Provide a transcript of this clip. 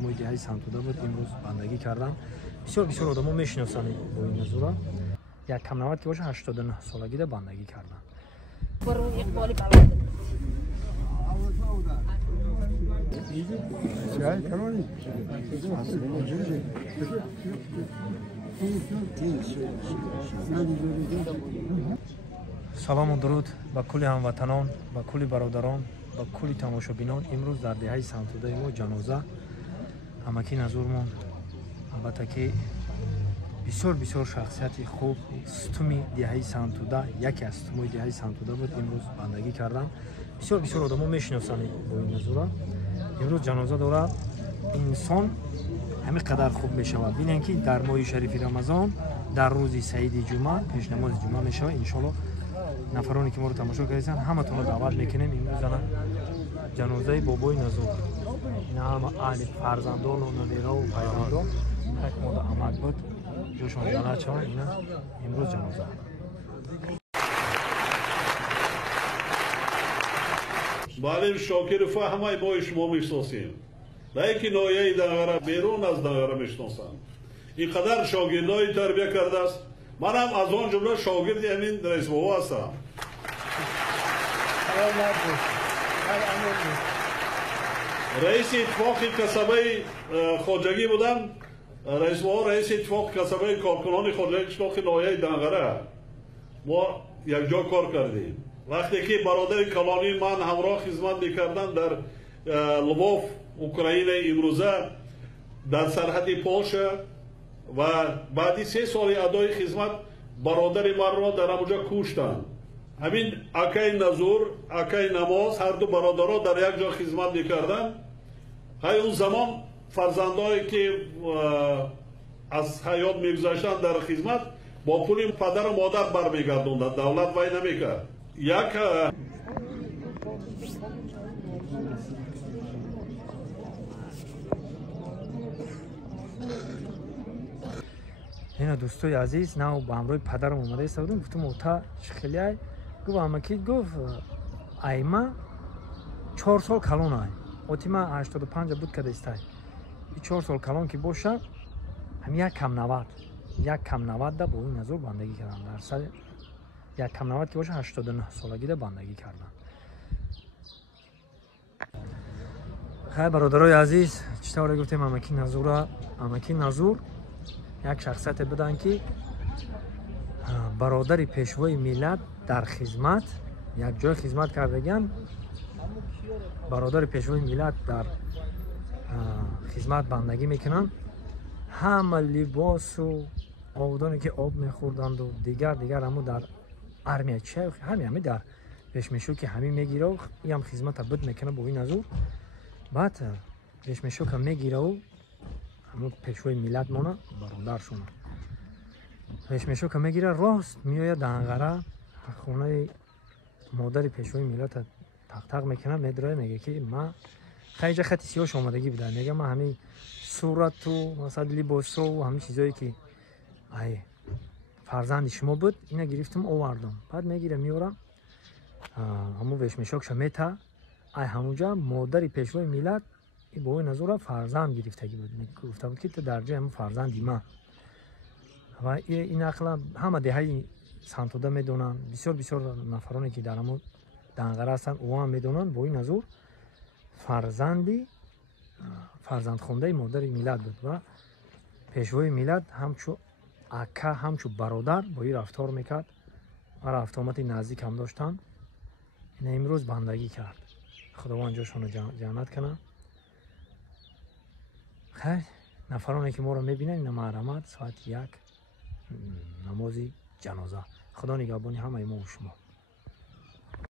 استموی دیهای سنتوده بود. امروز بندگی کردن. بسیار آدما میشناسن با این نزورا. یک کم 90 که باشه 89 سالگی ده بندگی کردن. سلام و درود به کل هموطنان، به کل برادران، به کل تماشابینان. امروز در دهه سنتوده ما جنازه اماکی نزورمون البته که بسیار شخصیت خوب ستومی دهه سنتوده، یکی از ستومای دهه سنتوده بود. امروز بندگی کردن. بسیار آدما میشناسن با این نزورا. امروز جنازه داره. انسان همین قدر خوب میشود. ببینید که در ماه شریف رمضان در روز سعید جمعه پیش نماز جمعه میشه. ان شاء الله نفرانی که ما رو تماشا کردن همتون رو دعوت میکنیم. امروز جنازه بابای نزور، اینا همه اهل فرزندان و نویرا و پیامبران یک ماه آمد بود جوشان جنازه شدن. اینا امروز جنازه. معلم شاکر فهمای ما شما میشناسیم، لیکن نایه دغره بیرون از دغره میشناسند. اینقدر شاگردای تربیه کرده است. منم از آن جمله شاگرد همین رئیس بابا هستم. رئیس اتفاق کسبه خواجگی بودم. رئیس بابا رئیس اتفاق کسبه کارکنان خواجگی قشلاق نایه دغره ما یک جا کار کردیم. وقتی که برادر کلانی من همراه خدمت میکردن در لووف اوکراین امروزه در سرحد پولشا و بعدی 3 سال ادای خدمت برادر من را در آنجا کشتند. همین اکای نزور، اکای نماز، هر دو برادرها در یک جا خدمت میکردن. های اون زمان فرزندایی که از حیات میگذاشتن در خدمت با پول پدر و مادر برمیگردوندند. دولت وای نمیکرد. یک اینا دوستای عزیز نه با همراه پدرم اومده استادم گفتم اوتا خیلی ای گفت اما کی گفت ایما 4 سال کلون ای اوتیما 85 بود که دستای 4 سال کلون که باشه هم یک کم 90 ده با این نزور بندگی کردن. در سال یک کم 90 که باشه 89 سالگی ده بندگی کردن. خیلی برادرای عزیز چطور گفتیم اماکی نزور یک شخصیت بودن که برادر پیشوای ملت در خدمت یک جای خدمت کردگان. برادر پیشوای ملت در خدمت بندگی میکنن. همه لباس و آودانی که آب میخوردند و دیگر همو در ارمیه چه همین در پیشمیشو که همین میگیره و این هم خدمت بود میکنه با این نزور. بعد پیشمیشو که میگیره و همون پیشوای ملت مونه برادرشونه پیشمیشو که میگیره راست میآید دنغره خونه مادر پیشوای ملت تق میکنه. میدره میگه که من خیلی خط سیاهش آمادگی بوده. میگه من همین صورت و مثلا لباس و همین چیزایی که ای فرزند شما بود اینا گرفتم آوردم. بعد میگیره میورم همون پیشمیشوکش میته ای همونجا مادر پیشوای ملت با این نزور فرزند گرفتگی بود. گفته بود که تو در جای همون فرزندی من و این اخلا همه دهه سنتوده میدونن. بسیار نفرانی که در همون دنغره هستن او هم میدونن با این نزور فرزند خونده مادر ملت بود و پیشوای ملت همچو اکا همچو برادر با این رفتار میکرد و رفتارات نزدیک هم داشتن. این امروز بندگی کرد. خداوند جاشون رو جنت کنه. خیلی نفرانی که ما رو میبینن این محرمت ساعت 1 نمازی جنازه. خدا نگهبانی همه ما و شما.